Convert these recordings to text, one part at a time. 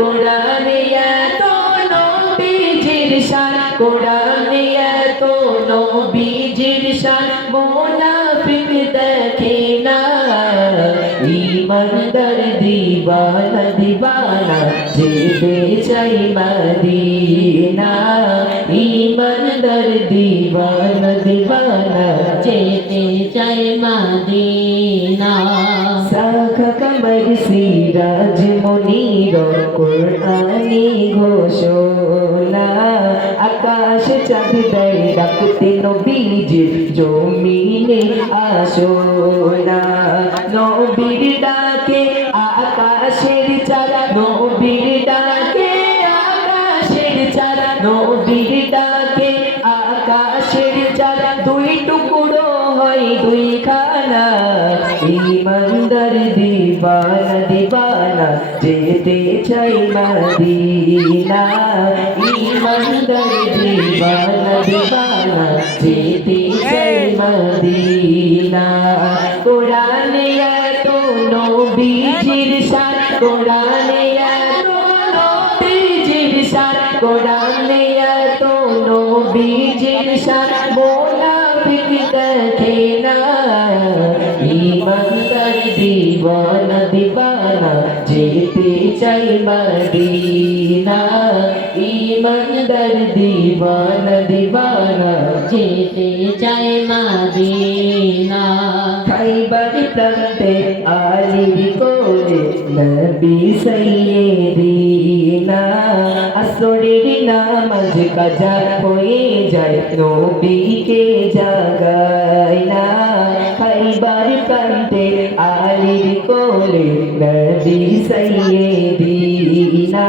কোরআনে এত নবীজির শান, কোরআনে এত নবীজির শান, মুনাফিক দেখে না। ইমানদার দিবানা দিবানা যেতে চাই মদিনা। ইমানদার দিবানা দিবানা যেতে চাই মাদিনা। সিরাজ মনির কোরআনি ঘোষণা, আকাশ চাঁদ দেয় ডাকতে নবীজ জমিনে আসোনা। নবীর ডাকে আকাশের চারা নবীর ডাকে আকাশের চারা নবীর ডাকে আকাশের চারা দুই টুকরো হয় দুই খানা ইমানদার দিবানা দিবানা, যেতে চাই মদিনা ইমানদার দিবানা দিবানা, যেতে চাই মদিনা কোরআনে এত নবীজির সার, কোরআনে এত নবীজির সার, কোরআনে এত নবীজির সার মোনাফিক দেখে না ইমানদার দিবানা দিবানা যেতে চাই মদিনা ইমানদার দিবানা দিবানা যেতে চাই মাদিনা খাইবার প্রান্তে আলির কোলে নবী সৈয়দিনা আসরের নামাজ কাজা না। কোলে নবী সৈয়দিনা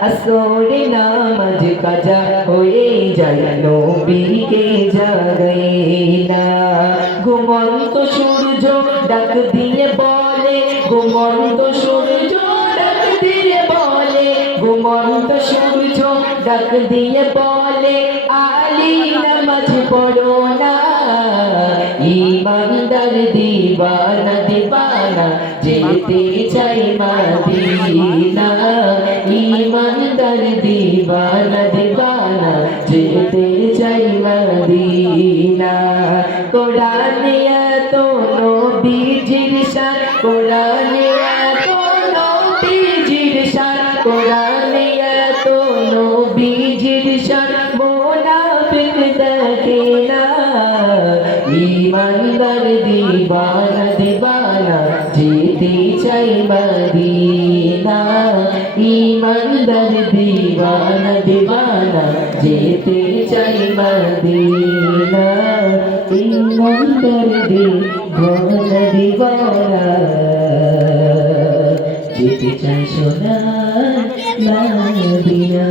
আসরে নামাজ কাজা হয়ে যায়, নবীকে জাগায় না। ঘুমন্ত সূর্য ডাক দিয়ে বলে, ঘুমন্ত সূর্য ঘুমন্ত সূর্য ডাক দিয়ে বলে, আলী, নামাজ পড়ো না। ইমানদার দিবানা দিবানা, যেতে চাই মাদিনা। ইমানদার দিবানা দিবানা, যেতে চাই মদিনা। কোরআনে এত নবীজির শান কোরআনে দেখে না ইমানদার দিবানা দিবানা যেতে চাই মদিনা ইমানদার দিবানা দিবানা যেতে চাই মদিনা ইমানদার দিবানা দিবানা যেতে চাই সোনার মদিনা